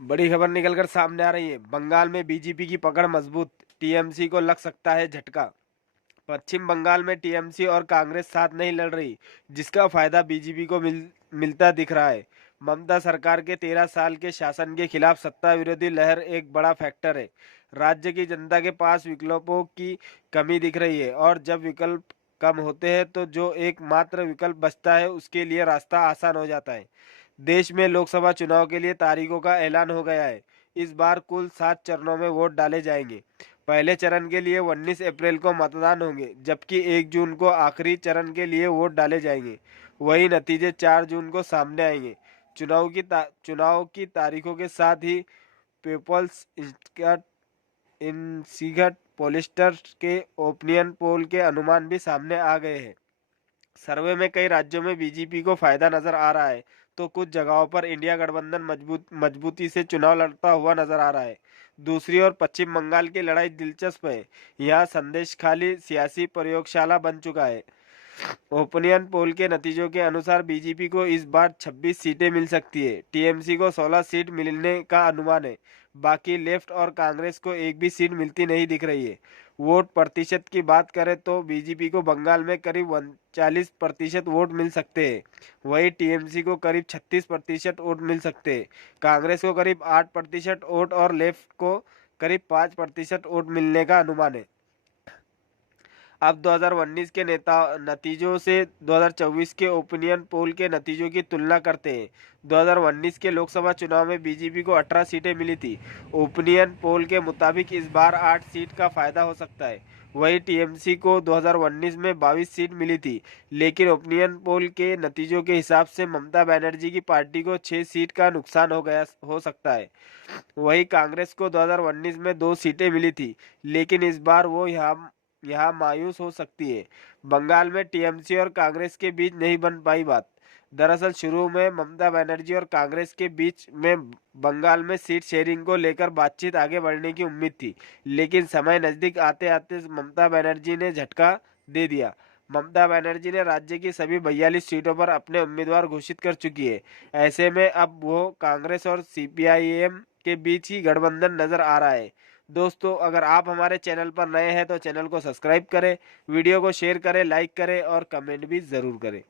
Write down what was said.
बड़ी खबर निकलकर सामने आ रही है। बंगाल में बीजेपी की पकड़ मजबूत, टीएमसी को लग सकता है झटका। पश्चिम बंगाल में टीएमसी और कांग्रेस साथ नहीं लड़ रही, जिसका फायदा बीजेपी को मिलता दिख रहा है। ममता सरकार के 13 साल के शासन के खिलाफ सत्ता विरोधी लहर एक बड़ा फैक्टर है। राज्य की जनता के पास विकल्पों की कमी दिख रही है, और जब विकल्प कम होते हैं तो जो एकमात्र विकल्प बचता है उसके लिए रास्ता आसान हो जाता है। देश में लोकसभा चुनाव के लिए तारीखों का ऐलान हो गया है। इस बार कुल 7 चरणों में वोट डाले जाएंगे। पहले चरण के लिए 19 अप्रैल को मतदान होंगे, जबकि 1 जून को आखिरी चरण के लिए वोट डाले जाएंगे। वही नतीजे 4 जून को सामने आएंगे। चुनाव की तारीखों के साथ ही पीपल्स इंस्टीट्यूट पोलिस्टर के ओपिनियन पोल के अनुमान भी सामने आ गए हैं। सर्वे में कई राज्यों में बीजेपी को फायदा नजर आ रहा है, तो कुछ जगहों पर इंडिया गठबंधन मजबूती से चुनाव लड़ता हुआ नजर आ रहा है। दूसरी ओर पश्चिम बंगाल की लड़ाई दिलचस्प है। यहाँ संदेश खाली सियासी प्रयोगशाला बन चुका है। ओपिनियन पोल के नतीजों के अनुसार बीजेपी को इस बार 26 सीटें मिल सकती है। टीएमसी को 16 सीट मिलने का अनुमान है। बाकी लेफ्ट और कांग्रेस को एक भी सीट मिलती नहीं दिख रही है। वोट प्रतिशत की बात करें तो बीजेपी को बंगाल में करीब 39% वोट मिल सकते हैं। वहीं टीएमसी को करीब 36% वोट मिल सकते हैं। कांग्रेस को करीब 8% वोट और लेफ्ट को करीब 5% वोट मिलने का अनुमान है। अब 2019 के नतीजों से 2024 के ओपिनियन पोल के नतीजों की तुलना करते हैं। 2019 के लोकसभा चुनाव में बीजेपी को 18 सीटें मिली थी। ओपिनियन पोल के मुताबिक इस बार 8 सीट का फायदा हो सकता है। वहीं टीएमसी को 2019 में 22 सीट मिली थी, लेकिन ओपिनियन पोल के नतीजों के हिसाब से ममता बनर्जी की पार्टी को 6 सीट का नुकसान हो सकता है। वहीं कांग्रेस को 2019 में 2 सीटें मिली थी, लेकिन इस बार वो यहाँ मायूस हो सकती है। बंगाल में टीएमसी और कांग्रेस के बीच नहीं बन पाई बात। दरअसल शुरू में ममता बनर्जी और कांग्रेस के बीच में बंगाल में सीट शेयरिंग को लेकर बातचीत आगे बढ़ने की उम्मीद थी, लेकिन समय नजदीक आते आते ममता बनर्जी ने झटका दे दिया। ममता बनर्जी ने राज्य की सभी 42 सीटों पर अपने उम्मीदवार घोषित कर चुकी है। ऐसे में अब वो कांग्रेस और सीपीआईएम के बीच ही गठबंधन नजर आ रहा है। दोस्तों, अगर आप हमारे चैनल पर नए हैं तो चैनल को सब्सक्राइब करें, वीडियो को शेयर करें, लाइक करें और कमेंट भी ज़रूर करें।